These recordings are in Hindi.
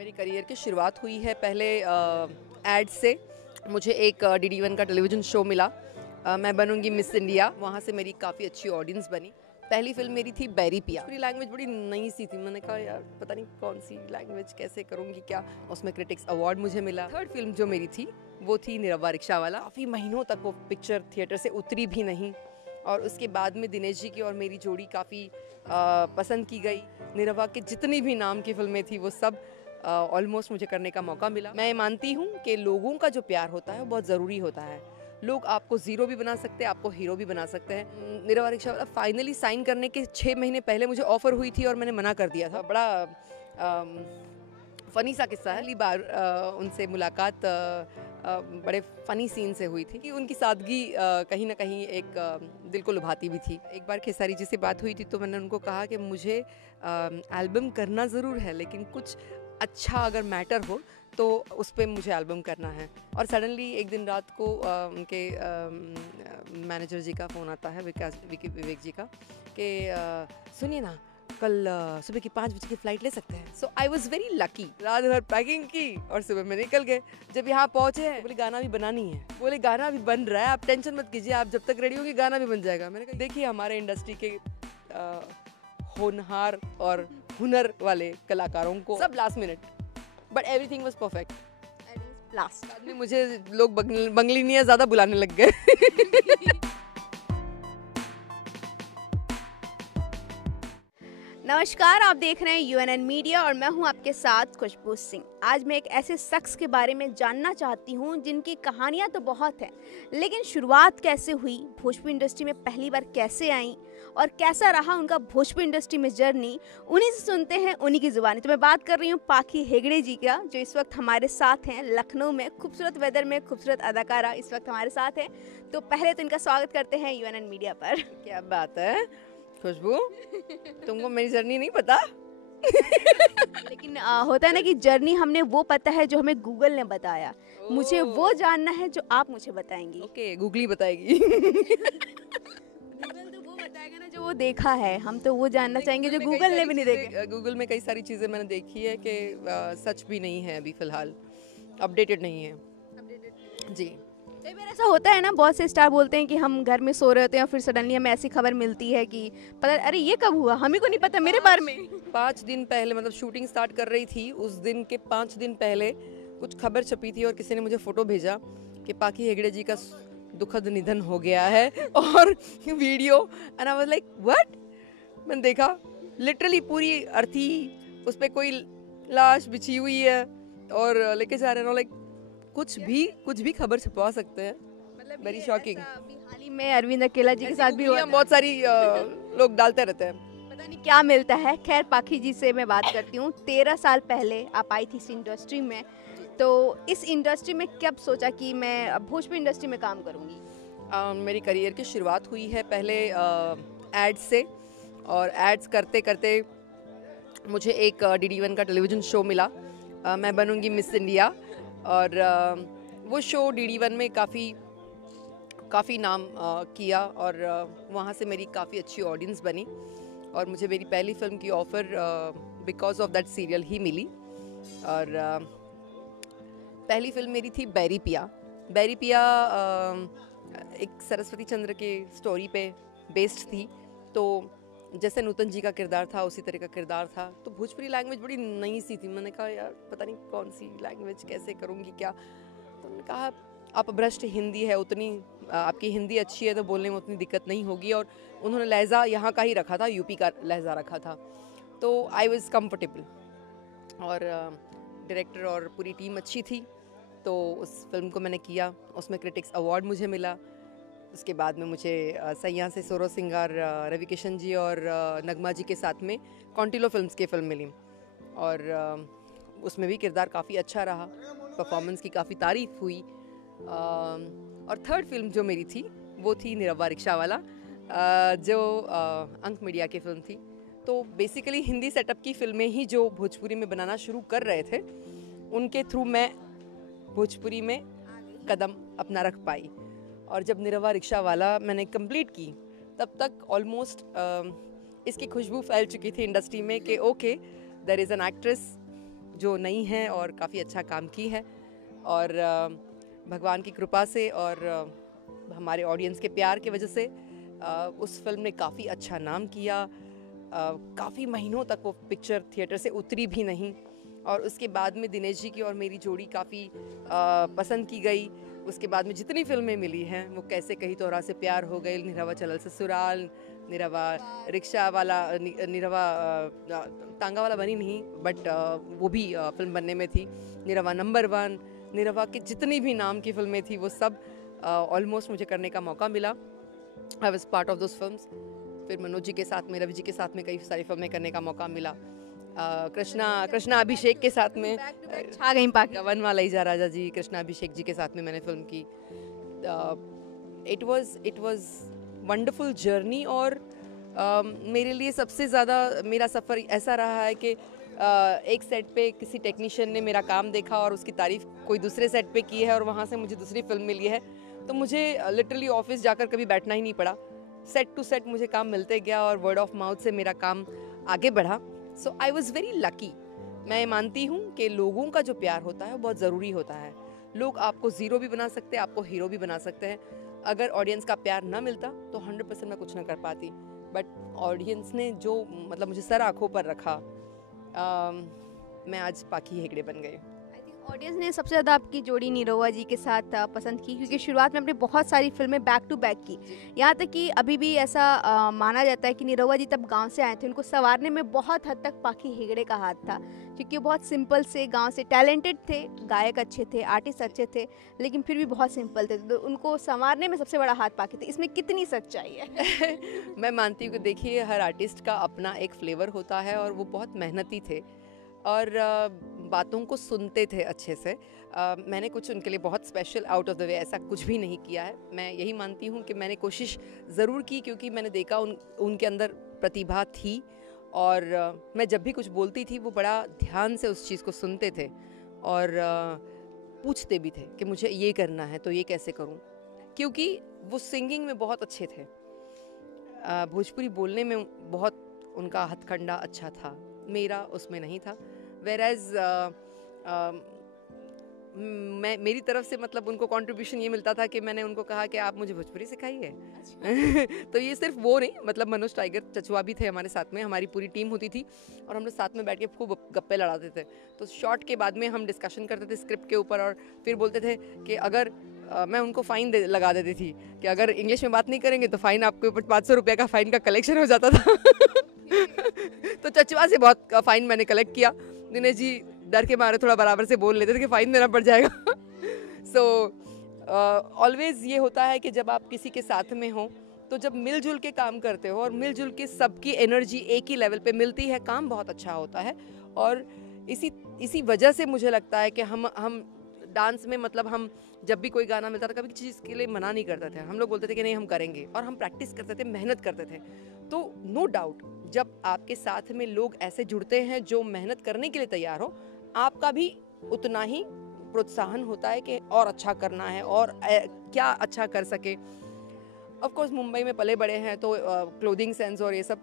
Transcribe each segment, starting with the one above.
मेरी करियर की शुरुआत हुई है पहले एड से। मुझे एक DD1 का टेलीविज़न शो मिला, मैं बनूंगी मिस इंडिया। वहाँ से मेरी काफ़ी अच्छी ऑडियंस बनी। पहली फिल्म मेरी थी बैरी पिया। पूरी लैंग्वेज बड़ी नई सी थी, मैंने कहा यार पता नहीं कौन सी लैंग्वेज कैसे करूँगी क्या। उसमें क्रिटिक्स अवार्ड मुझे मिला। थर्ड फिल्म जो मेरी थी वो थी निरहुआ रिक्शा वाला। काफ़ी महीनों तक वो पिक्चर थिएटर से उतरी भी नहीं, और उसके बाद में दिनेश जी की और मेरी जोड़ी काफ़ी पसंद की गई। निरहुआ के जितनी भी नाम की फिल्में थी वो सब ऑलमोस्ट मुझे करने का मौका मिला। मैं मानती हूँ कि लोगों का जो प्यार होता है वो बहुत ज़रूरी होता है। लोग आपको ज़ीरो भी बना सकते हैं, आपको हीरो भी बना सकते हैं। निरहुआ रिक्शा वाला फाइनली साइन करने के 6 महीने पहले मुझे ऑफ़र हुई थी और मैंने मना कर दिया था। बड़ा फ़नी सा किस्सा है। पहली बार उनसे मुलाकात बड़े फ़नी सीन से हुई थी कि उनकी सादगी कहीं ना कहीं एक दिल को लुभाती भी थी। एक बार खेसारी जी से बात हुई थी तो मैंने उनको कहा कि मुझे एल्बम करना ज़रूर है, लेकिन कुछ अच्छा अगर मैटर हो तो उस पर मुझे एल्बम करना है। और सडनली एक दिन रात को उनके मैनेजर जी का फ़ोन आता है, विवेक जी का, कि सुनिए ना कल सुबह की 5 बजे की फ़्लाइट ले सकते हैं। सो आई वॉज़ वेरी लकी। रात भर पैकिंग की और सुबह में निकल गए। जब यहाँ पहुँचे हैं बोले गाना भी बनानी है। बोले गाना भी बन रहा है, आप टेंशन मत कीजिए, आप जब तक रेडी होगी गाना भी बन जाएगा। मैंने कहा देखिए हमारे इंडस्ट्री के होनहार और हुनर वाले कलाकारों को सब last minute, but everything was perfect. Last बाद में मुझे लोग बंगलिनिया ज़्यादा बुलाने लग गए। नमस्कार, आप देख रहे हैं UNN मीडिया और मैं हूं आपके साथ खुशबू सिंह। आज मैं एक ऐसे शख्स के बारे में जानना चाहती हूं जिनकी कहानियां तो बहुत हैं, लेकिन शुरुआत कैसे हुई, भोजपुरी इंडस्ट्री में पहली बार कैसे आई और कैसा रहा उनका भोजपुरी इंडस्ट्री में जर्नी, उन्हीं से सुनते हैं, उन्हीं की जुबानी। तो मैं बात कर रही हूँ पाखी हेगड़े जी का, जो इस वक्त हमारे साथ हैं लखनऊ में। खूबसूरत वेदर में खूबसूरत अदाकारा इस वक्त हमारे साथ है। तो पहले तो इनका स्वागत करते हैं UNN मीडिया पर। क्या बात है खुशबू, तुमको मेरी जर्नी नहीं पता? लेकिन होता है ना कि जर्नी हमने वो पता है जो हमें गूगल ने बताया। मुझे वो जानना है जो आप मुझे बताएंगी। ओके, गूगल ही बताएगी। गूगल तो वो बताएगा ना जो वो देखा है, हम तो वो जानना चाहेंगे जो गूगल ने भी नहीं देखा। गूगल में कई सारी चीज़ें मैंने देखी है कि सच भी नहीं है, अभी फ़िलहाल अपडेटेड नहीं है जी। कई बार ऐसा होता है ना, बहुत से स्टार बोलते हैं कि हम घर में सो रहे होते हैं और फिर सडनली हमें ऐसी खबर मिलती है कि पता, अरे ये कब हुआ, हमें को नहीं पता मेरे बारे में। 5 दिन पहले, मतलब शूटिंग स्टार्ट कर रही थी उस दिन के 5 दिन पहले कुछ खबर छपी थी और किसी ने मुझे फ़ोटो भेजा कि पाखी हेगड़े जी का दुखद निधन हो गया है और video, and I was like what. मैंने देखा लिटरली पूरी अर्थी, उस पर कोई लाश बिछी हुई है और लेके जा रहे हैं। लाइक कुछ भी खबर छपवा सकते हैं। मतलब वेरी शॉकिंग। हाल ही में अरविंद अकेला जी के साथ भी हुआ। बहुत सारी लोग डालते रहते हैं, पता नहीं क्या मिलता है। खैर, पाखी जी से मैं बात करती हूँ। 13 साल पहले आप आई थी इस इंडस्ट्री में, तो इस इंडस्ट्री में कब सोचा कि मैं भोजपुरी इंडस्ट्री में काम करूँगी? मेरी करियर की शुरुआत हुई है पहले एड से, और एड्स करते करते मुझे एक DD1 का टेलीविज़न शो मिला, मैं बनूंगी मिस इंडिया। और वो शो DD1 में काफ़ी नाम किया और वहाँ से मेरी काफ़ी अच्छी ऑडियंस बनी और मुझे मेरी पहली फिल्म की offer because of that serial ही मिली। और पहली फिल्म मेरी थी बैरी पिया। बैरी पिया एक सरस्वती चंद्र के स्टोरी पे बेस्ड थी, तो जैसे नूतन जी का किरदार था उसी तरह का किरदार था। तो भोजपुरी लैंग्वेज बड़ी नई सी थी, मैंने कहा यार पता नहीं कौन सी लैंग्वेज कैसे करूँगी क्या। तो उन्होंने कहा आप भ्रष्ट हिंदी है, उतनी आपकी हिंदी अच्छी है तो बोलने में उतनी दिक्कत नहीं होगी। और उन्होंने लहजा यहाँ का ही रखा था, यूपी का लहजा रखा था, तो आई वॉज़ कम्फर्टेबल। और डायरेक्टर और पूरी टीम अच्छी थी, तो उस फिल्म को मैंने किया। उसमें क्रिटिक्स अवार्ड मुझे मिला। उसके बाद में मुझे सैया से सोरो सिंगार, रवि किशन जी और नगमा जी के साथ में कॉन्टिलो फिल्म्स की फिल्म मिली, और उसमें भी किरदार काफ़ी अच्छा रहा, परफॉर्मेंस की काफ़ी तारीफ हुई। और थर्ड फिल्म जो मेरी थी वो थी निरहुआ रिक्शा वाला, जो अंक मीडिया की फिल्म थी। तो बेसिकली हिंदी सेटअप की फिल्में ही जो भोजपुरी में बनाना शुरू कर रहे थे, उनके थ्रू मैं भोजपुरी में कदम अपना रख पाई। और जब निरहुआ रिक्शा वाला मैंने कंप्लीट की, तब तक ऑलमोस्ट इसकी खुशबू फैल चुकी थी इंडस्ट्री में कि okay there is an actress जो नई हैं और काफ़ी अच्छा काम की है। और भगवान की कृपा से और हमारे ऑडियंस के प्यार की वजह से उस फिल्म ने काफ़ी अच्छा नाम किया। काफ़ी महीनों तक वो पिक्चर थिएटर से उतरी भी नहीं, और उसके बाद में दिनेश जी की और मेरी जोड़ी काफ़ी पसंद की गई। उसके बाद में जितनी फिल्में मिली हैं, वो कैसे कहीं तोरा से प्यार हो गई, निरवा चलल ससुराल, निरवा रिक्शा वाला, निरवा तांगा वाला बनी नहीं, बट वो भी फिल्म बनने में थी, निरवा नंबर 1, निरवा के जितनी भी नाम की फिल्में थी वो सब ऑलमोस्ट मुझे करने का मौका मिला। I was part of those films. फिर मनोज जी के साथ में, रवि जी के साथ में कई सारी फिल्में करने का मौका मिला। कृष्णा अभिषेक के साथ में छा गई पाकि गवन वाला इजा राजा जी, कृष्णा अभिषेक जी के साथ में मैंने फिल्म की। It was wonderful journey. और मेरे लिए सबसे ज़्यादा मेरा सफ़र ऐसा रहा है कि एक सेट पे किसी टेक्नीशियन ने मेरा काम देखा और उसकी तारीफ़ कोई दूसरे सेट पे की है, और वहाँ से मुझे दूसरी फिल्म मिली है। तो मुझे लिटरली ऑफिस जाकर कभी बैठना ही नहीं पड़ा। सेट टू सेट मुझे काम मिलते गया और वर्ड ऑफ माउथ से मेरा काम आगे बढ़ा। सो आई वॉज़ वेरी लकी। मैं मानती हूँ कि लोगों का जो प्यार होता है वो बहुत ज़रूरी होता है। लोग आपको ज़ीरो भी बना सकते हैं, आपको हीरो भी बना सकते हैं। अगर ऑडियंस का प्यार ना मिलता तो 100% मैं कुछ ना कर पाती, बट ऑडियंस ने जो मतलब मुझे सर आँखों पर रखा, मैं आज पाखी हेगड़े बन गई। ऑडियंस ने सबसे ज़्यादा आपकी जोड़ी निरहुआ जी के साथ पसंद की, क्योंकि शुरुआत में आपने बहुत सारी फिल्में बैक टू बैक की। यहाँ तक कि अभी भी ऐसा माना जाता है कि निरहुआ जी तब गांव से आए थे, उनको संवारने में बहुत हद तक पाखी हेगड़े का हाथ था, क्योंकि वो बहुत सिंपल से गांव से, टैलेंटेड थे, गायक अच्छे थे, आर्टिस्ट अच्छे थे, लेकिन फिर भी बहुत सिंपल थे, तो उनको संवारने में सबसे बड़ा हाथ पाखी थे। इसमें कितनी सच्चाई है? मैं मानती हूँ कि देखिए, हर आर्टिस्ट का अपना एक फ्लेवर होता है, और वो बहुत मेहनती थे और बातों को सुनते थे अच्छे से। मैंने कुछ उनके लिए बहुत special out of the way ऐसा कुछ भी नहीं किया है। मैं यही मानती हूँ कि मैंने कोशिश ज़रूर की, क्योंकि मैंने देखा उनके अंदर प्रतिभा थी, और मैं जब भी कुछ बोलती थी वो बड़ा ध्यान से उस चीज़ को सुनते थे और पूछते भी थे कि मुझे ये करना है तो ये कैसे करूँ, क्योंकि वो सिंगिंग में बहुत अच्छे थे, भोजपुरी बोलने में बहुत उनका हथकंडा अच्छा था, मेरा उसमें नहीं था। वेरएज मेरी तरफ से मतलब उनको कंट्रीब्यूशन ये मिलता था कि मैंने उनको कहा कि आप मुझे भोजपुरी सिखाइए। तो ये सिर्फ वो नहीं, मतलब मनोज टाइगर चचुआ भी थे हमारे साथ में, हमारी पूरी टीम होती थी और हम लोग साथ में बैठ के खूब गप्पे लड़ाते थे। तो शॉट के बाद में हम डिस्कशन करते थे स्क्रिप्ट के ऊपर, और फिर बोलते थे कि अगर मैं उनको फ़ाइन लगा देती थी कि अगर इंग्लिश में बात नहीं करेंगे तो फ़ाइन, आपके ऊपर 500 रुपये का फ़ाइन का कलेक्शन हो जाता था। तो चचुआ से बहुत फ़ाइन मैंने कलेक्ट किया। दिनेश जी डर के मारे थोड़ा बराबर से बोल लेते थे कि फ़ाइन देना पड़ जाएगा। सो ऑलवेज़ ये होता है कि जब आप किसी के साथ में हो, तो जब मिलजुल के काम करते हो और मिलजुल के सबकी एनर्जी एक ही लेवल पे मिलती है, काम बहुत अच्छा होता है। और इसी वजह से मुझे लगता है कि हम डांस में, मतलब हम जब भी कोई गाना मिलता था, कभी किसी चीज़ के लिए मना नहीं करते थे। हम लोग बोलते थे कि नहीं हम करेंगे, और हम प्रैक्टिस करते थे, मेहनत करते थे। तो नो डाउट जब आपके साथ में लोग ऐसे जुड़ते हैं जो मेहनत करने के लिए तैयार हो, आपका भी उतना ही प्रोत्साहन होता है कि और अच्छा करना है और क्या अच्छा कर सके। ऑफ कोर्स मुंबई में पले बड़े हैं, तो क्लोथिंग सेंस और ये सब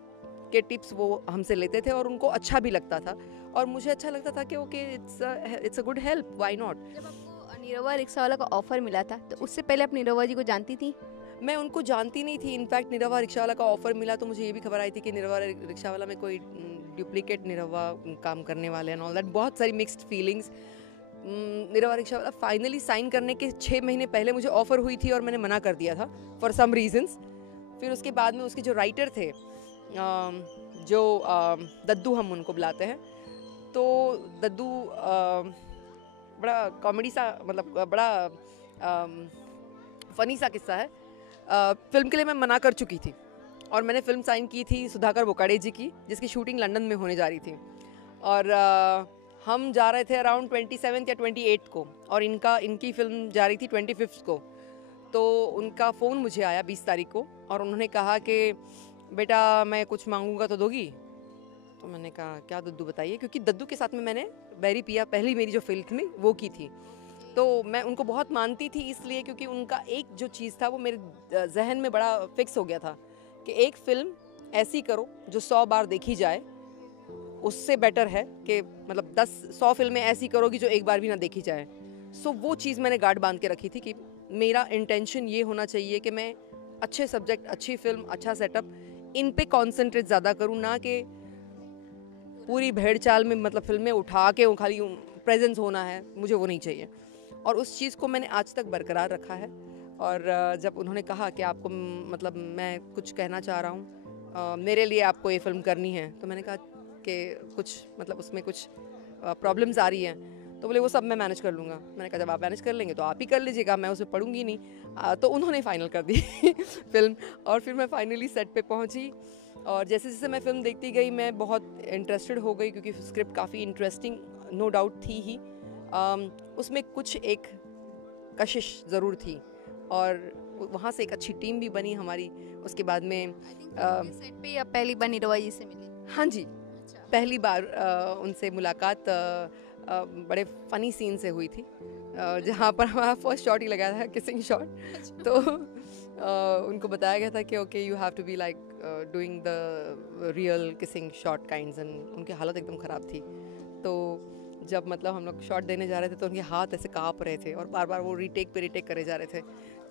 के टिप्स वो हमसे लेते थे और उनको अच्छा भी लगता था, और मुझे अच्छा लगता था कि okay it's a good help, why not. जब आपको निरहुआ रिक्शा वाला का ऑफर मिला था, तो उससे पहले आप निरहुआ जी को जानती थी? मैं उनको जानती नहीं थी। इनफैक्ट निरहुआ रिक्शा वाला का ऑफर मिला तो मुझे ये भी खबर आई थी कि निरहुआ रिक्शा वाला में कोई डुप्लीकेट निरहुआ काम करने वाले हैं, ऑल दैट, बहुत सारी मिक्स्ड फीलिंग्स। निरहुआ रिक्शा वाला फाइनली साइन करने के 6 महीने पहले मुझे ऑफर हुई थी और मैंने मना कर दिया था फॉर सम रीजंस। फिर उसके बाद में उसके जो राइटर थे, जो दद्दू हम उनको बुलाते हैं, तो दद्दू बड़ा कॉमेडी सा, मतलब बड़ा फ़नी सा किस्सा है। फिल्म के लिए मैं मना कर चुकी थी और मैंने फ़िल्म साइन की थी सुधाकर बोकाड़े जी की, जिसकी शूटिंग लंदन में होने जा रही थी, और हम जा रहे थे अराउंड 27 या 28 को, और इनकी फ़िल्म जा रही थी 25 को। तो उनका फ़ोन मुझे आया 20 तारीख को, और उन्होंने कहा कि बेटा मैं कुछ मांगूंगा तो दोगी? तो मैंने कहा क्या दद्दू बताइए, क्योंकि दद्दू के साथ में मैंने बैरी पिया पहली मेरी जो फिल्म थी वो की थी। तो मैं उनको बहुत मानती थी इसलिए क्योंकि उनका एक जो चीज़ था वो मेरे जहन में बड़ा फिक्स हो गया था कि एक फ़िल्म ऐसी करो जो 100 बार देखी जाए, उससे बेटर है कि मतलब 10-100 फिल्में ऐसी करोगी जो एक बार भी ना देखी जाए। सो वो चीज़ मैंने गार्ड बांध के रखी थी कि मेरा इंटेंशन ये होना चाहिए कि मैं अच्छे सब्जेक्ट, अच्छी फिल्म, अच्छा सेटअप, इन पे कॉन्सेंट्रेट ज़्यादा करूँ, ना कि पूरी भेड़ चाल में मतलब फिल्में उठा के खाली प्रेजेंस होना है, मुझे वो नहीं चाहिए। और उस चीज़ को मैंने आज तक बरकरार रखा है। और जब उन्होंने कहा कि आपको मतलब मैं कुछ कहना चाह रहा हूँ, मेरे लिए आपको ये फिल्म करनी है, तो मैंने कहा कि कुछ मतलब उसमें कुछ प्रॉब्लम्स आ रही हैं, तो बोले वो सब मैं मैनेज कर लूँगा। मैंने कहा जब आप मैनेज कर लेंगे तो आप ही कर लीजिएगा, मैं उसमें पढ़ूंगी नहीं। तो उन्होंने फ़ाइनल कर दी फिल्म, और फिर मैं फाइनली सेट पे पहुँची। और जैसे जैसे मैं फ़िल्म देखती गई मैं बहुत इंटरेस्टेड हो गई, क्योंकि स्क्रिप्ट काफ़ी इंटरेस्टिंग नो डाउट थी ही। उसमें कुछ एक कशिश ज़रूर थी, और वहाँ से एक अच्छी टीम भी बनी हमारी। उसके बाद में सेट पे आप पहली बार नीरवा जी से मिले? हाँ जी, पहली बार उनसे मुलाकात बड़े फ़नी सीन से हुई थी, जहाँ पर हमारा फर्स्ट शॉट ही लगाया था, किसिंग शॉट। तो उनको बताया गया था कि okay you have to be like doing the real kissing shot kinds, and उनकी हालत एकदम ख़राब थी। तो जब मतलब हम लोग शॉट देने जा रहे थे तो उनके हाथ ऐसे काँप रहे थे, और बार बार वो रीटेक पे रीटेक करे जा रहे थे।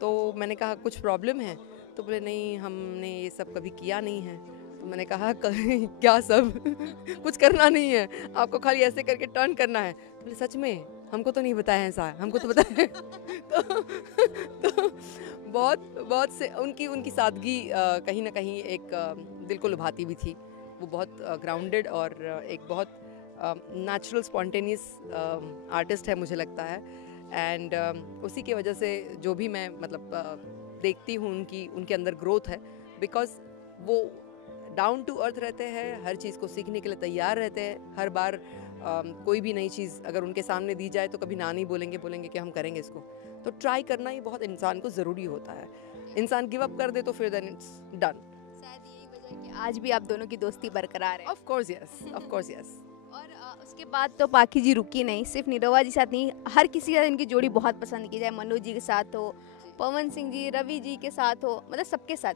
तो मैंने कहा कुछ प्रॉब्लम है? तो बोले नहीं, हमने ये सब कभी किया नहीं है। तो मैंने कहा क्या सब कुछ करना नहीं है, आपको खाली ऐसे करके टर्न करना है। तो बोले सच में? हमको तो नहीं बताया ऐसा, हमको तो बताया है। तो बहुत बहुत से उनकी उनकी सादगी कहीं ना कहीं एक दिल को लुभाती भी थी। वो बहुत ग्राउंडेड और एक बहुत नेचुरल स्पॉन्टेनियस आर्टिस्ट है मुझे लगता है। एंड उसी की वजह से जो भी मैं मतलब देखती हूँ उनके अंदर ग्रोथ है, बिकॉज वो डाउन टू अर्थ रहते हैं, हर चीज़ को सीखने के लिए तैयार रहते हैं। हर बार कोई भी नई चीज़ अगर उनके सामने दी जाए तो कभी ना नहीं बोलेंगे, बोलेंगे कि हम करेंगे इसको। तो ट्राई करना ही बहुत इंसान को ज़रूरी होता है। इंसान गिव अप कर दे तो फिर देन इट्स डन। शायद यही वजह है कि आज भी आप दोनों की दोस्ती बरकरार है। Of course yes, of course yes. और उसके बाद तो पाखी जी रुकी नहीं, सिर्फ निरवा जी साथ नहीं, हर किसी के साथ इनकी जोड़ी बहुत पसंद की, चाहे मनोज जी के साथ हो, पवन सिंह जी, रवि जी के साथ हो, मतलब सबके साथ।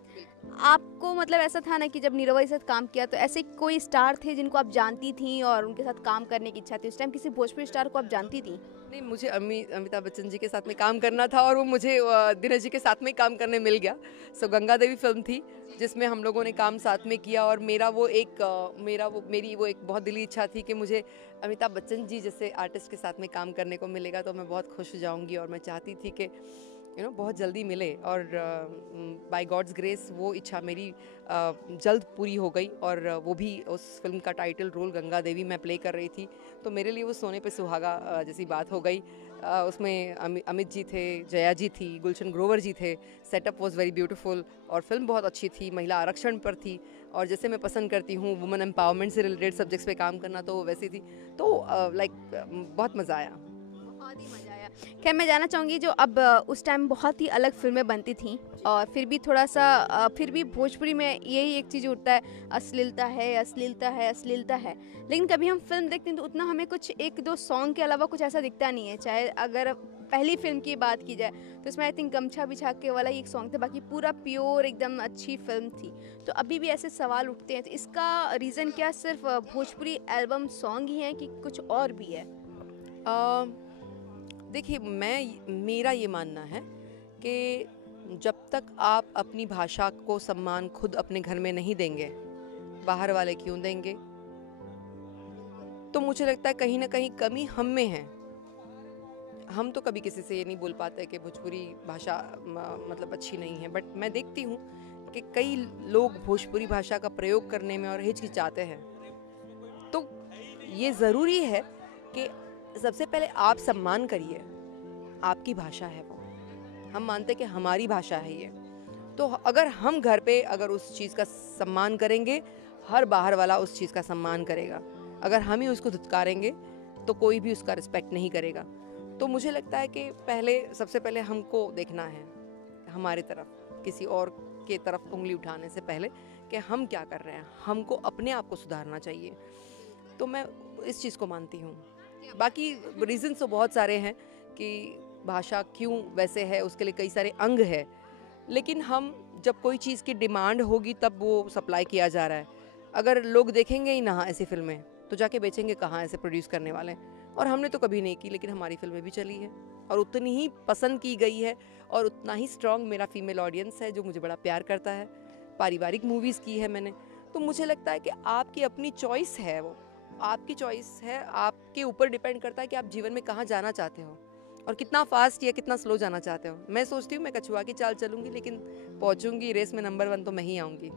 आपको मतलब ऐसा था ना कि जब निरवा जी के साथ काम किया तो ऐसे कोई स्टार थे जिनको आप जानती थी और उनके साथ काम करने की इच्छा थी? उस टाइम किसी भोजपुरी स्टार को आप जानती थी? नहीं, मुझे अमिताभ बच्चन जी के साथ में काम करना था, और वो मुझे दिनेश जी के साथ में काम करने मिल गया। सो गंगा देवी फिल्म थी जिसमें हम लोगों ने काम साथ में किया, और मेरी वो एक बहुत दिली इच्छा थी कि मुझे अमिताभ बच्चन जी जैसे आर्टिस्ट के साथ में काम करने को मिलेगा तो मैं बहुत खुश हो जाऊंगी। और मैं चाहती थी कि बहुत जल्दी मिले, और बाय गॉड्स ग्रेस वो इच्छा मेरी जल्द पूरी हो गई। और वो भी उस फिल्म का टाइटल रोल गंगा देवी मैं प्ले कर रही थी, तो मेरे लिए वो सोने पे सुहागा जैसी बात हो गई। उसमें अमित जी थे, जया जी थी, गुलशन ग्रोवर जी थे। सेटअप वाज वेरी ब्यूटीफुल, और फिल्म बहुत अच्छी थी, महिला आरक्षण पर थी, और जैसे मैं पसंद करती हूँ वुमेन एम्पावरमेंट से रिलेटेड सब्जेक्ट्स पे काम करना, तो वैसी थी। तो बहुत मज़ा आया। बहुत ही मजा आया। खैर मैं जानना चाहूँगी, जो अब उस टाइम बहुत ही अलग फिल्में बनती थीं, और फिर भी थोड़ा सा फिर भी भोजपुरी में यही एक चीज़ उठता है, अश्लीलता है, अश्लीलता है, अश्लीलता है। लेकिन कभी हम फिल्म देखते हैं तो उतना हमें कुछ एक दो सॉन्ग के अलावा कुछ ऐसा दिखता नहीं है। चाहे अगर पहली फिल्म की बात की जाए तो इसमें आई थिंक गमछा बिछा के वाला ही एक सॉन्ग था, बाकी पूरा प्योर एकदम अच्छी फिल्म थी। तो अभी भी ऐसे सवाल उठते हैं, तो इसका रीज़न क्या सिर्फ भोजपुरी एल्बम सॉन्ग ही है कि कुछ और भी है? देखिए, मेरा ये मानना है कि जब तक आप अपनी भाषा को सम्मान खुद अपने घर में नहीं देंगे, बाहर वाले क्यों देंगे? तो मुझे लगता है कहीं ना कहीं कमी हम में है। हम तो कभी किसी से ये नहीं बोल पाते कि भोजपुरी भाषा मतलब अच्छी नहीं है, बट मैं देखती हूँ कि कई लोग भोजपुरी भाषा का प्रयोग करने में और हिचकिचाते हैं। तो ये ज़रूरी है कि सबसे पहले आप सम्मान करिए, आपकी भाषा है वो, हम मानते कि हमारी भाषा है ये। तो अगर हम घर पे अगर उस चीज़ का सम्मान करेंगे, हर बाहर वाला उस चीज़ का सम्मान करेगा। अगर हम ही उसको धुतकारेंगे तो कोई भी उसका रिस्पेक्ट नहीं करेगा। तो मुझे लगता है कि सबसे पहले हमको देखना है हमारी तरफ, किसी और के तरफ उंगली उठाने से पहले, कि हम क्या कर रहे हैं। हमको अपने आप को सुधारना चाहिए। तो मैं इस चीज़ को मानती हूँ। बाकी रीज़न्स तो बहुत सारे हैं कि भाषा क्यों वैसे है, उसके लिए कई सारे अंग है। लेकिन हम जब कोई चीज़ की डिमांड होगी तब वो सप्लाई किया जा रहा है। अगर लोग देखेंगे ही ना ऐसी फिल्में तो जाके बेचेंगे कहाँ ऐसे प्रोड्यूस करने वाले। और हमने तो कभी नहीं की, लेकिन हमारी फिल्में भी चली है और उतनी ही पसंद की गई है और उतना ही स्ट्रॉन्ग मेरा फीमेल ऑडियंस है जो मुझे बड़ा प्यार करता है। पारिवारिक मूवीज़ की है मैंने, तो मुझे लगता है कि आपकी अपनी चॉइस है, वो आपकी चॉइस है, आपके ऊपर डिपेंड करता है कि आप जीवन में कहाँ जाना चाहते हो और कितना फास्ट या कितना स्लो जाना चाहते हो। मैं सोचती हूँ मैं कछुआ की चाल चलूँगी, लेकिन पहुँचूँगी रेस में नंबर 1 तो मैं ही आऊँगी।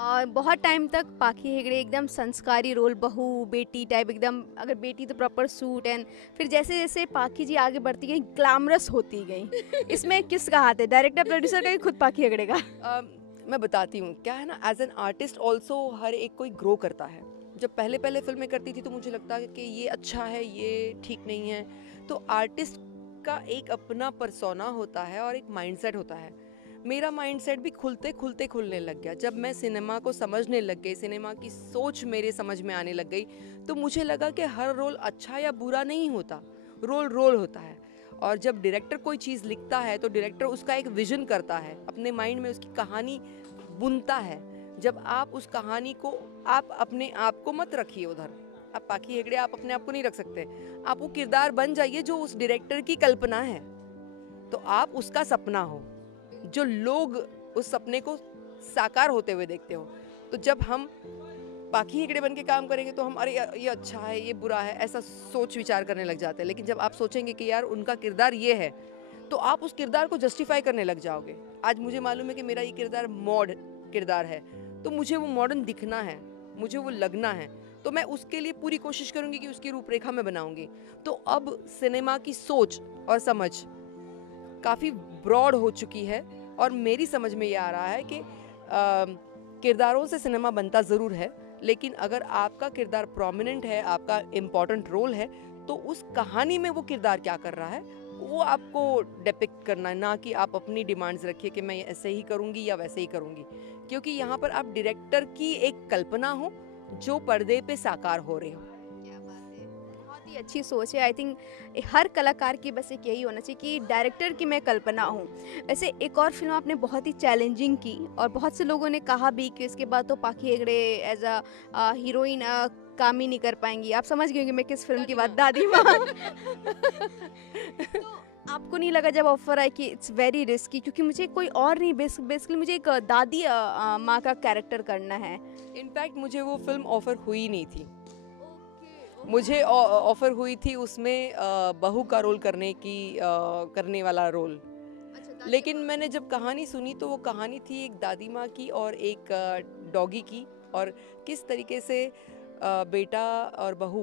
और बहुत टाइम तक पाखी हेगड़े एकदम संस्कारी रोल, बहू बेटी टाइप एकदम, अगर बेटी तो प्रॉपर सूट, एंड फिर जैसे जैसे पाखी जी आगे बढ़ती गई ग्लैमरस होती गई। इसमें किसका हाथ है, डायरेक्टर प्रोड्यूसर का ही खुद पाखी हेगड़े का? मैं बताती हूँ क्या है ना, एज एन आर्टिस्ट ऑल्सो हर एक कोई ग्रो करता है। जब पहले पहले फिल्में करती थी तो मुझे लगता है कि ये अच्छा है, ये ठीक नहीं है। तो आर्टिस्ट का एक अपना पर्सोना होता है और एक माइंडसेट होता है। मेरा माइंडसेट भी खुलते खुलने लग गया जब मैं सिनेमा को समझने लग गई, सिनेमा की सोच मेरे समझ में आने लग गई। तो मुझे लगा कि हर रोल अच्छा या बुरा नहीं होता, रोल होता है। और जब डायरेक्टर कोई चीज़ लिखता है तो डायरेक्टर उसका एक विजन करता है, अपने माइंड में उसकी कहानी बुनता है। जब आप उस कहानी को, आप अपने आप को मत रखिए उधर, आप पाखी हेगड़े आप अपने आप को नहीं रख सकते, आप वो किरदार बन जाइए जो उस डायरेक्टर की कल्पना है। तो आप उसका सपना हो, जो लोग उस सपने को साकार होते हुए देखते हो। तो जब हम पाखी हेगड़े बन के काम करेंगे तो हम अरे ये अच्छा है, ये बुरा है, ऐसा सोच विचार करने लग जाते हैं। लेकिन जब आप सोचेंगे कि यार उनका किरदार ये है, तो आप उस किरदार को जस्टिफाई करने लग जाओगे। आज मुझे मालूम है कि मेरा ये किरदार मॉड किरदार है, तो मुझे वो मॉडर्न दिखना है, मुझे वो लगना है, तो मैं उसके लिए पूरी कोशिश करूंगी कि उसकी रूपरेखा मैं बनाऊंगी। तो अब सिनेमा की सोच और समझ काफ़ी ब्रॉड हो चुकी है और मेरी समझ में ये आ रहा है कि किरदारों से सिनेमा बनता ज़रूर है, लेकिन अगर आपका किरदार प्रोमिनेंट है, आपका इम्पॉर्टेंट रोल है, तो उस कहानी में वो किरदार क्या कर रहा है वो आपको डिपिक्ट करना है, ना कि आप अपनी डिमांड्स रखिए कि मैं ऐसे ही करूँगी या वैसे ही करूँगी। क्योंकि यहाँ पर आप डायरेक्टर की एक कल्पना हो जो पर्दे पे साकार हो रहे हो। बहुत ही अच्छी सोच है। आई थिंक हर कलाकार की बस एक यही होना चाहिए कि डायरेक्टर की मैं कल्पना हूँ। वैसे एक और फिल्म आपने बहुत ही चैलेंजिंग की और बहुत से लोगों ने कहा भी कि इसके बाद तो पाखी हेगड़े एज अ हीरोइन काम ही नहीं कर पाएंगी। आप समझ गए होंगे मैं किस फिल्म की बात, दादी माँ। तो आपको नहीं लगा जब ऑफर आया कि इट्स वेरी रिस्की, क्योंकि मुझे कोई और नहीं, बेसिकली मुझे एक दादी माँ का कैरेक्टर करना है। इनफैक्ट मुझे वो फिल्म ऑफर हुई नहीं थी, मुझे ऑफर हुई थी उसमें बहू का रोल करने वाला रोल। लेकिन मैंने जब कहानी सुनी तो वो कहानी थी एक दादी माँ की और एक डॉगी की, और किस तरीके से बेटा और बहू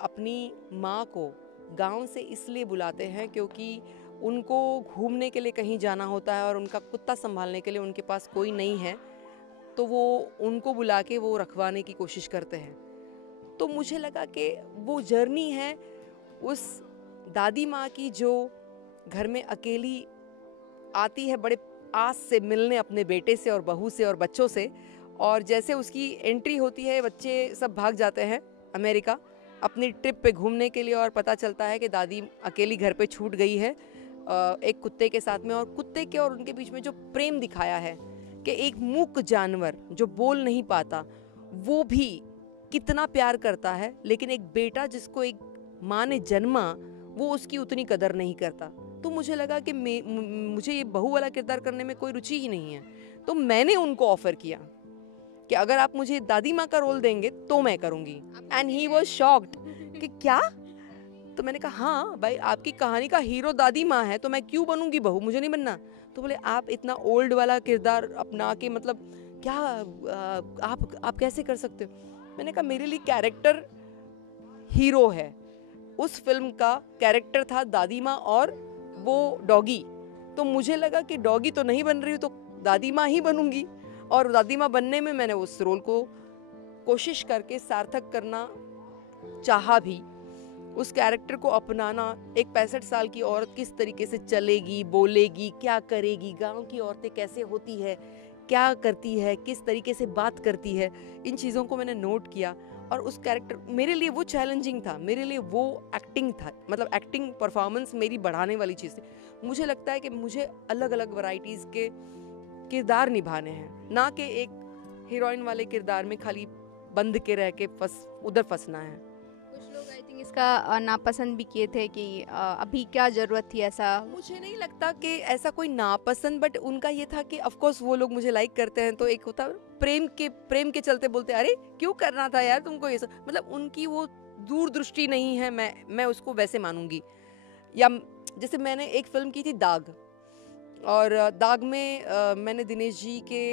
अपनी माँ को गांव से इसलिए बुलाते हैं क्योंकि उनको घूमने के लिए कहीं जाना होता है और उनका कुत्ता संभालने के लिए उनके पास कोई नहीं है, तो वो उनको बुला के वो रखवाने की कोशिश करते हैं। तो मुझे लगा कि वो जर्नी है उस दादी माँ की जो घर में अकेली आती है बड़े आस से मिलने अपने बेटे से और बहू से और बच्चों से, और जैसे उसकी एंट्री होती है बच्चे सब भाग जाते हैं अमेरिका अपनी ट्रिप पे घूमने के लिए, और पता चलता है कि दादी अकेली घर पे छूट गई है एक कुत्ते के साथ में। और कुत्ते के और उनके बीच में जो प्रेम दिखाया है कि एक मूक जानवर जो बोल नहीं पाता वो भी कितना प्यार करता है, लेकिन एक बेटा जिसको एक माँ ने जन्मा वो उसकी उतनी कदर नहीं करता। तो मुझे लगा कि मुझे ये बहू वाला किरदार करने में कोई रुचि ही नहीं है, तो मैंने उनको ऑफर किया कि अगर आप मुझे दादी माँ का रोल देंगे तो मैं करूँगी। एंड ही वाज शॉक्ड कि क्या? तो मैंने कहा हाँ भाई, आपकी कहानी का हीरो दादी माँ है तो मैं क्यों बनूंगी बहू, मुझे नहीं बनना। तो बोले आप इतना ओल्ड वाला किरदार अपना के मतलब क्या आप कैसे कर सकते हो? मैंने कहा मेरे लिए कैरेक्टर हीरो है, उस फिल्म का कैरेक्टर था दादी माँ और वो डॉगी, तो मुझे लगा कि डॉगी तो नहीं बन रही हूँ तो दादी माँ ही बनूंगी। और दादी माँ बनने में मैंने उस रोल को कोशिश करके सार्थक करना चाहा भी, उस कैरेक्टर को अपनाना। एक 65 साल की औरत किस तरीके से चलेगी, बोलेगी, क्या करेगी, गांव की औरतें कैसे होती है, क्या करती है, किस तरीके से बात करती है, इन चीज़ों को मैंने नोट किया। और उस कैरेक्टर मेरे लिए वो चैलेंजिंग था, मेरे लिए वो एक्टिंग था, मतलब एक्टिंग परफॉर्मेंस मेरी बढ़ाने वाली चीज़ थी। मुझे लगता है कि मुझे अलग अलग वैरायटीज़ के किरदार निभाने हैं, ना कि एक हीरोइन वाले किरदार में खाली बंद के रह के उधर फंसना है। कुछ लोग आई थिंक इसका नापसंद भी किए थे कि अभी क्या ज़रूरत थी ऐसा। मुझे नहीं लगता कि ऐसा कोई नापसंद, बट उनका ये था कि ऑफ कोर्स वो लोग मुझे लाइक करते हैं, तो एक होता प्रेम के चलते बोलते अरे क्यों करना था यार तुमको ये सब, मतलब उनकी वो दूरदृष्टि नहीं है, मैं उसको वैसे मानूंगी। या जैसे मैंने एक फिल्म की थी दाग, और दाग में मैंने दिनेश जी के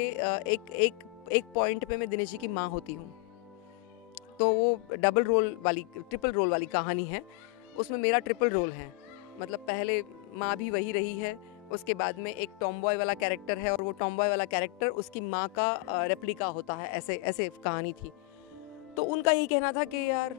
एक पॉइंट पे मैं दिनेश जी की माँ होती हूँ, तो वो ट्रिपल रोल वाली कहानी है। उसमें मेरा ट्रिपल रोल है, मतलब पहले माँ भी वही रही है, उसके बाद में एक टॉमबॉय वाला कैरेक्टर है, और वो टॉमबॉय वाला कैरेक्टर उसकी माँ का रेप्लिका होता है, ऐसे ऐसे कहानी थी। तो उनका यही कहना था कि यार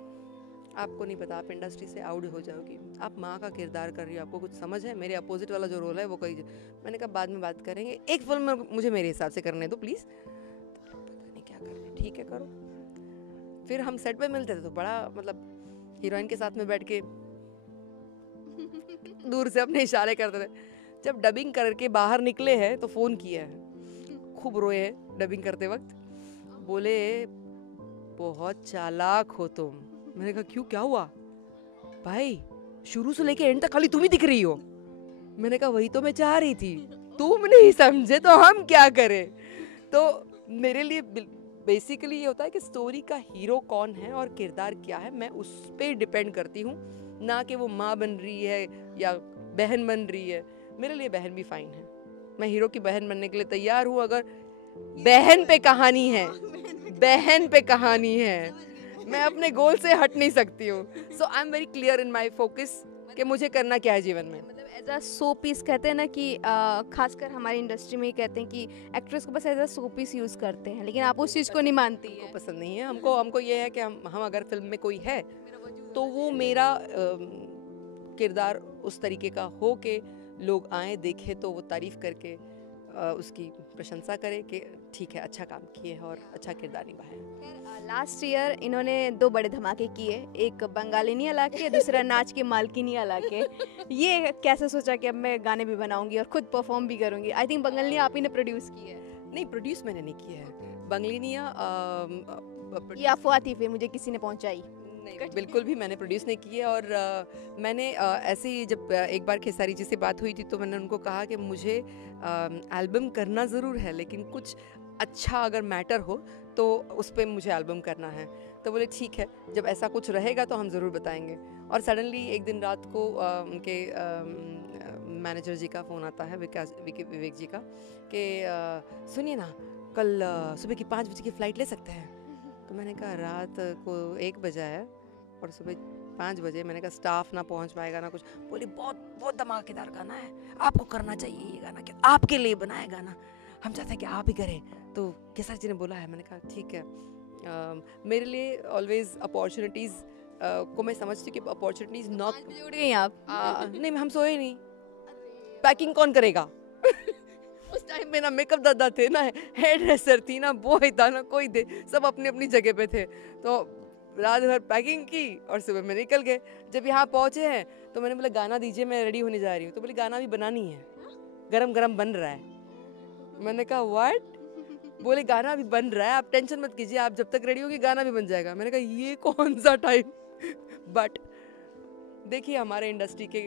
आपको नहीं पता, आप इंडस्ट्री से आउट हो जाओगी, आप माँ का किरदार कर रही हो, आपको कुछ समझ है। मेरे अपोजिट वाला जो रोल है वो मैंने कहा बाद में बात करेंगे, एक फिल्म में मुझे मेरे हिसाब से करने दो प्लीज़। पता नहीं क्या कर रहे, ठीक है करो। फिर हम सेट पे मिलते थे तो बड़ा मतलब हीरोइन के साथ में बैठ के दूर से अपने इशारे करते थे। जब डबिंग करके बाहर निकले हैं तो फ़ोन किया है, खूब रोए हैं डबिंग करते वक्त, बोले बहुत चालाक हो तुम। मैंने कहा क्यों, क्या हुआ भाई, शुरू से लेके एंड तक खाली तुम ही दिख रही हो। मैंने कहा वही तो मैं चाह रही थी, तुम नहीं समझे तो हम क्या करें। तो मेरे लिए बेसिकली ये होता है कि स्टोरी का हीरो कौन है और किरदार क्या है, मैं उस पर डिपेंड करती हूँ, ना कि वो माँ बन रही है या बहन बन रही है। मेरे लिए बहन भी फाइन है, मैं हीरो की बहन बनने के लिए तैयार हूँ, अगर बहन पे कहानी है, बहन पे कहानी है, मैं अपने गोल से हट नहीं सकती हूँ। So I am very clear in my focus कि मुझे करना क्या है जीवन में। मतलब एज अ सो पीस कहते हैं ना कि खासकर हमारी इंडस्ट्री में कहते हैं कि एक्ट्रेस को बस as a showpiece use करते हैं, लेकिन आप उस चीज़ को नहीं मानती है। पसंद नहीं है हमको ये है कि हम अगर फिल्म में कोई है तो वो मेरा किरदार उस तरीके का हो कि लोग आए देखे तो वो तारीफ करके उसकी प्रशंसा करे कि ठीक है अच्छा काम किए और अच्छा किरदार निभाया। लास्ट ईयर इन्होंने 2 बड़े धमाके किए, एक बंगालिनी ला के, दूसरा नाच के मालकिनी ला के। ये कैसे सोचा कि अब मैं गाने भी बनाऊंगी और खुद परफॉर्म भी करूंगी? आई थिंक बंगालिनी आप ही ने प्रोड्यूस की है। नहीं, प्रोड्यूस मैंने नहीं किया है बंगलिनिया। ये अफवाह थी फिर मुझे किसी ने पहुंचाई। नहीं, बिल्कुल भी मैंने प्रोड्यूस नहीं किए। और मैंने ऐसे ही जब एक बार खेसारी जी से बात हुई थी तो मैंने उनको कहा कि मुझे एल्बम करना ज़रूर है, लेकिन कुछ अच्छा अगर मैटर हो तो उस पर मुझे एल्बम करना है। तो बोले ठीक है, जब ऐसा कुछ रहेगा तो हम ज़रूर बताएंगे। और सडनली एक दिन रात को उनके मैनेजर जी का फ़ोन आता है, विवेक जी का, कि सुनिए ना कल सुबह की 5 बजे की फ़्लाइट ले सकते हैं। तो मैंने कहा रात को 1 बजा है और सुबह 5 बजे। मैंने कहा स्टाफ ना पहुंच पाएगा ना कुछ। बोली बहुत धमाकेदार गाना है, आपको करना चाहिए ये गाना, क्या आपके लिए बनाया गाना, हम चाहते हैं कि आप ही करें। तो केसर जी ने बोला है। मैंने कहा ठीक है। मेरे लिए ऑलवेज अपॉर्चुनिटीज़ को मैं समझती हूँ कि अपॉर्चुनिटीज़ नॉक। उठ गई आप? नहीं, हम सोए नहीं, पैकिंग कौन करेगा उस टाइम में ना मेकअप दादा थे, ना हेयर ड्रेसर थी, ना बॉय था, ना कोई थे, सब अपनी अपनी जगह पे थे। तो रात भर पैकिंग की और सुबह में निकल गए। जब यहाँ पहुँचे हैं तो मैंने बोला गाना दीजिए, मैं रेडी होने जा रही हूँ। तो बोली गाना भी बनानी है, गरम गरम बन रहा है। मैंने कहा व्हाट? बोले गाना भी बन रहा है, आप टेंशन मत कीजिए, आप जब तक रेडी होगी गाना भी बन जाएगा। मैंने कहा ये कौन सा टाइम बट देखिए हमारे इंडस्ट्री के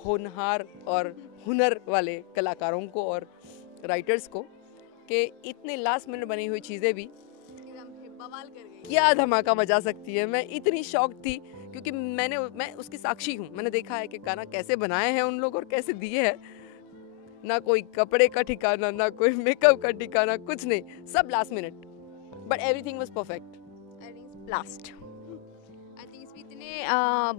होनहार और हुनर वाले कलाकारों को और राइटर्स को कि इतने लास्ट मिनट बनी हुई चीज़ें भी क्या धमाका मचा सकती है। मैं इतनी शॉक थी क्योंकि मैं उसकी साक्षी हूँ। मैंने देखा है कि गाना कैसे बनाए हैं उन लोग और कैसे दिए हैं। ना कोई कपड़े का ठिकाना, ना कोई मेकअप का ठिकाना, कुछ नहीं, सब last minute, but everything was perfect. Last I think इसमें इतने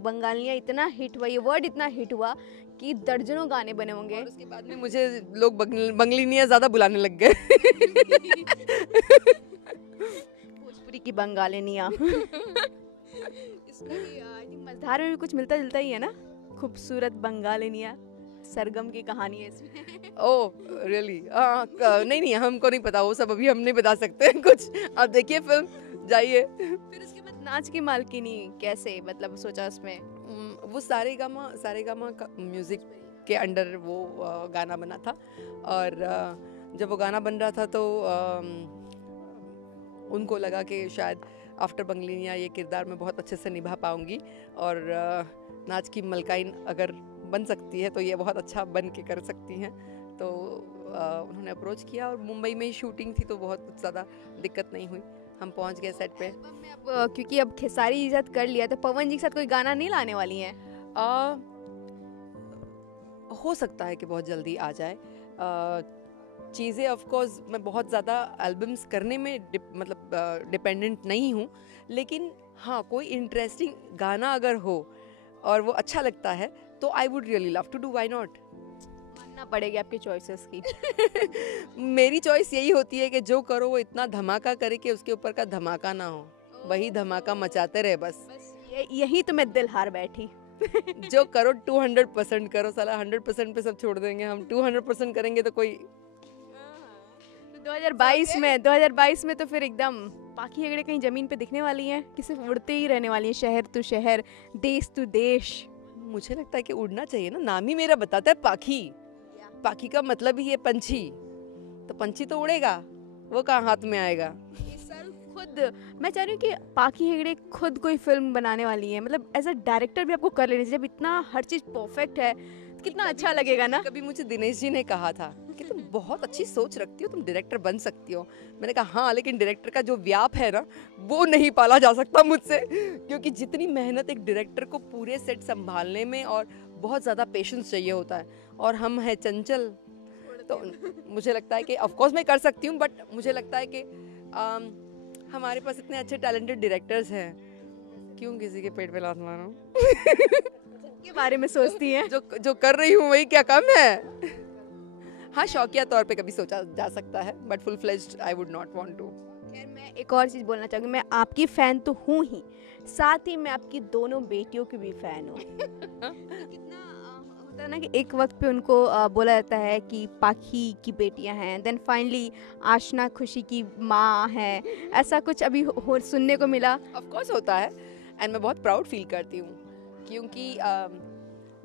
बंगालियाँ इतना हिट हुआ, ये वर्ड इतना हिट हुआ कि दर्जनों गाने बने होंगे। और उसके बाद में मुझे लोग बंगलिनिया ज़्यादा बुलाने लग गए भोजपुरी की बंगालिनिया इसमें भी आई थिंक मझधार में भी कुछ मिलता जुलता ही है ना, खूबसूरत बंगालिनिया, सरगम की कहानी है इसमें। Oh really? नहीं, हमको नहीं पता वो सब, अभी हम नहीं बता सकते कुछ। आप देखिए फिल्म, जाइए। फिर उसके बाद नाच की मालकिनी कैसे, मतलब सोचा उसमें? वो सारेगामा का म्यूज़िक के अंडर वो गाना बना था। और जब वो गाना बन रहा था तो उनको लगा कि शायद आफ्टर बंगलिनिया ये किरदार मैं बहुत अच्छे से निभा पाऊँगी और नाच की मलकाइन अगर बन सकती है तो ये बहुत अच्छा बन के कर सकती हैं। तो उन्होंने अप्रोच किया और मुंबई में ही शूटिंग थी तो बहुत कुछ ज़्यादा दिक्कत नहीं हुई, हम पहुंच गए सेट पे। अब क्योंकि अब खेसारी के साथ कर लिया तो पवन जी के साथ कोई गाना नहीं लाने वाली हैं? हो सकता है कि बहुत जल्दी आ जाए। चीज़ें ऑफ कोर्स मैं बहुत ज़्यादा एल्बम्स करने में डिपेंडेंट नहीं हूँ, लेकिन हाँ कोई इंटरेस्टिंग गाना अगर हो और वो अच्छा लगता है तो I would really love to do, why not. मानना पड़ेगी आपकी चॉइसेस की। मेरी चॉइस यही होती है कि जो करो वो इतना धमाका करे कि उसके ऊपर का धमाका ना हो, वही धमाका मचाते रहे बस यही तो मैं दिल हार बैठी। जो करो 200% करो, साला 100% पे सब छोड़ देंगे हम, 200% करेंगे तो कोई 2022 में तो फिर एकदम पाखी हेगड़े कहीं जमीन पे दिखने वाली हैं कि सिर्फ उड़ते ही रहने वाली हैं, शहर टू शहर, देश टू देश। मुझे लगता है कि उड़ना चाहिए ना, नाम ही मेरा बताता है पाखी। पाखी का मतलब ही है पंछी, तो पंछी तो उड़ेगा, वो कहाँ हाथ में आएगा। खुद मैं चाह रही हूँ कि पाखी हेगड़े खुद कोई फिल्म बनाने वाली है, मतलब एज अ डायरेक्टर भी आपको कर लेनी चाहिए। जब इतना हर चीज़ परफेक्ट है तो कितना अच्छा लगेगा ना। कभी मुझे दिनेश जी ने कहा था कि तुम बहुत अच्छी सोच रखती हो, तुम डायरेक्टर बन सकती हो। मैंने कहा हाँ, लेकिन डायरेक्टर का जो व्याप है ना वो नहीं पाला जा सकता मुझसे, क्योंकि जितनी मेहनत एक डायरेक्टर को पूरे सेट संभालने में और बहुत ज़्यादा पेशेंस चाहिए होता है, और हम हैं चंचल। तो मुझे लगता है कि ऑफ कोर्स मैं कर सकती हूँ, बट मुझे लगता है कि हमारे पास इतने अच्छे टैलेंटेड डायरेक्टर्स हैं, क्यों किसी के पेट पे लात मारूं। के बारे में सोचती हैं? जो कर रही हूँ वही क्या कम है। हाँ, शौकिया तौर पे कभी सोचा जा सकता है, but full fledged I would not want to. खैर, मैं एक और चीज़ बोलना चाहूँगी, मैं आपकी फ़ैन तो हूँ ही, साथ ही मैं आपकी दोनों बेटियों की भी फ़ैन हूँ। कितना होता है ना कि एक वक्त पे उनको बोला जाता है कि पाखी की बेटियां हैं, देन फाइनली आशना खुशी की माँ है, ऐसा कुछ अभी सुनने को मिला। ऑफ कोर्स होता है, एंड मैं बहुत प्राउड फील करती हूँ, क्योंकि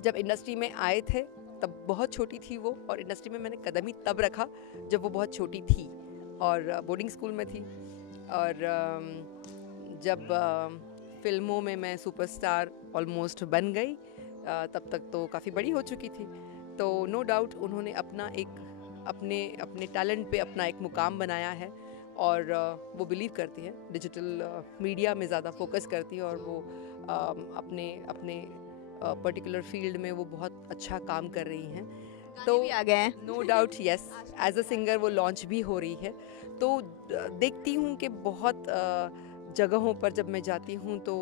जब इंडस्ट्री में आए थे तब बहुत छोटी थी वो, और इंडस्ट्री में मैंने कदम ही तब रखा जब वो बहुत छोटी थी और बोर्डिंग स्कूल में थी। और जब फिल्मों में मैं सुपरस्टार ऑलमोस्ट बन गई, तब तक तो काफ़ी बड़ी हो चुकी थी। तो नो डाउट उन्होंने अपने टैलेंट पे अपना एक मुकाम बनाया है, और वो बिलीव करती है, डिजिटल मीडिया में ज़्यादा फोकस करती है, और वो अपने पर्टिकुलर फील्ड में वो बहुत अच्छा काम कर रही हैं। तो भी आ गए हैं। No doubt, yes, as a singer वो लॉन्च भी हो रही है। तो देखती हूँ कि बहुत जगहों पर जब मैं जाती हूँ तो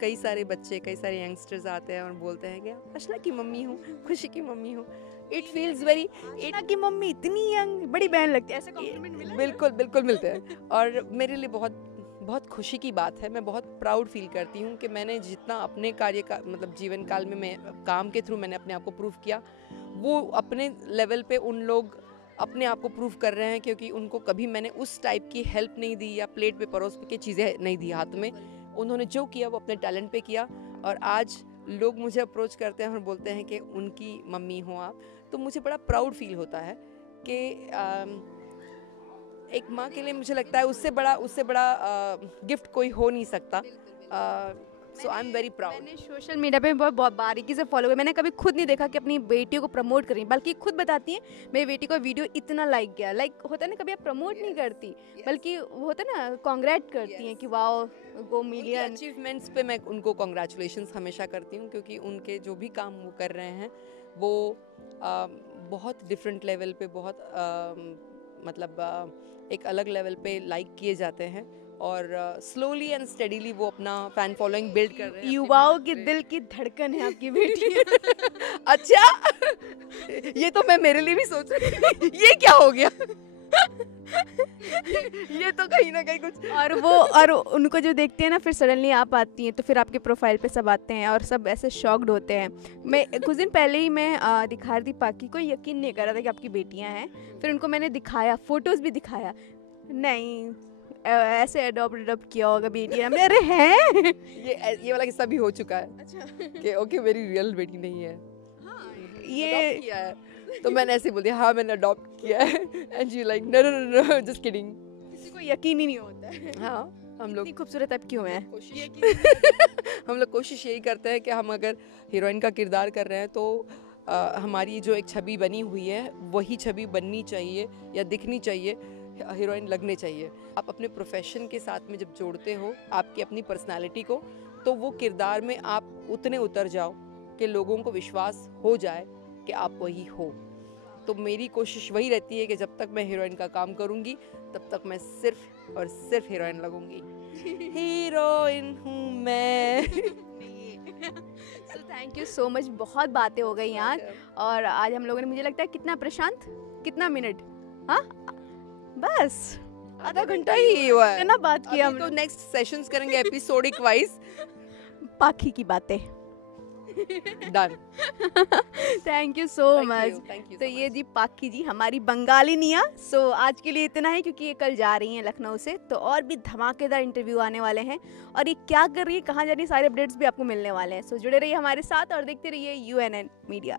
कई सारे बच्चे, कई सारे यंगस्टर्स आते हैं और बोलते हैं कि आशना की मम्मी हूँ, खुशी की मम्मी हूँ। इट फील्स वेरी, आशना की मम्मी इतनी यंग, बड़ी बहन लगती है, ऐसे कॉम्प्लीमेंट मिला? बिल्कुल बिल्कुल मिलते हैं, और मेरे लिए बहुत बहुत खुशी की बात है। मैं बहुत प्राउड फील करती हूँ कि मैंने जितना अपने कार्य का मतलब जीवन काल में मैं काम के थ्रू मैंने अपने आप को प्रूव किया, वो अपने लेवल पे उन लोग अपने आप को प्रूव कर रहे हैं, क्योंकि उनको कभी मैंने उस टाइप की हेल्प नहीं दी या प्लेट पे परोस के चीज़ें नहीं दी हाथ में। उन्होंने जो किया वो अपने टैलेंट पे किया, और आज लोग मुझे अप्रोच करते हैं और बोलते हैं कि उनकी मम्मी हो आप। तो मुझे बड़ा प्राउड फील होता है कि एक माँ के लिए मुझे लगता है उससे बड़ा गिफ्ट कोई हो नहीं सकता। सो आई एम वेरी प्राउड। मैंने सोशल मीडिया पे बहुत बारीकी से फॉलो किया, मैंने कभी खुद नहीं देखा कि अपनी बेटियों को प्रमोट करें, बल्कि खुद बताती हैं मेरी बेटी को वीडियो इतना लाइक गया। लाइक होता है ना, कभी आप प्रमोट नहीं करती, बल्कि होता है ना कॉन्ग्रेट करती हैं कि वाओ गो मिलियन। अचीवमेंट्स पे मैं उनको कॉन्ग्रेचुलेशंस हमेशा करती हूँ, क्योंकि उनके जो भी काम वो कर रहे हैं वो बहुत डिफरेंट लेवल पे, मतलब एक अलग लेवल पे लाइक किए जाते हैं, और स्लोली एंड स्टेडीली वो अपना फैन फॉलोइंग बिल्ड कर रहे हैं। युवाओं के दिल की धड़कन है आपकी बेटी। अच्छा, ये तो मैं मेरे लिए भी सोच रही थी, ये क्या हो गया। ये तो कहीं ना कहीं कुछ। और उनको जो देखते हैं ना, फिर सडनली आप आती हैं तो फिर आपके प्रोफाइल पे सब आते हैं और सब ऐसे शॉक्ड होते हैं। मैं कुछ दिन पहले ही मैं दिखा रही थी पाकि, कोई यकीन नहीं कर रहा था कि आपकी बेटियां हैं। फिर उनको मैंने दिखाया, फोटोज़ भी दिखाया, नहीं ऐसे अडॉप्ट किया होगा बेटियां। अरे हैं। ये वाला किस्सा भी हो चुका है। अच्छा। कि ओके मेरी रियल बेटी नहीं है। ये किया है। तो मैंने ऐसे बोल दिया हाँ मैंने अडॉप्ट किया है and she like no no no just kidding. किसी को यकीन ही नहीं होता है। हाँ हम लोग इतनी खूबसूरत अब क्यों है? हम लोग कोशिश यही करते हैं कि हम अगर हीरोइन का किरदार कर रहे हैं तो हमारी जो एक छवि बनी हुई है वही छवि बननी चाहिए या दिखनी चाहिए, हीरोइन लगने चाहिए। आप अपने प्रोफेशन के साथ में जब जोड़ते हो आपकी अपनी पर्सनालिटी को, तो वो किरदार में आप उतने उतर जाओ कि लोगों को विश्वास हो जाए कि आप वही हो। तो मेरी कोशिश वही रहती है कि जब तक मैं हीरोइन का काम करूँगी तब तक मैं सिर्फ और सिर्फ हीरोइन लगूंगी। हीरोइन हूँ मैं। So thank you so much. बहुत बातें हो गई आज, और आज हम लोगों ने, मुझे लगता है कितना प्रशांत, कितना मिनट, हाँ बस आधा घंटा ही हुआ है ना बात किया हम तो नेक्स्ट सेशंस करेंगे एपिसोडिक वाइज। पाखी की बातें। Done. Thank you so much. तो ये जी पाखी जी हमारी बंगाली निया। सो आज के लिए इतना है, क्योंकि ये कल जा रही हैं लखनऊ से, तो और भी धमाकेदार इंटरव्यू आने वाले हैं, और ये क्या कर रही है, कहाँ जा रही है, सारे अपडेट्स भी आपको मिलने वाले हैं। सो जुड़े रहिए हमारे साथ और देखते रहिए UNN मीडिया।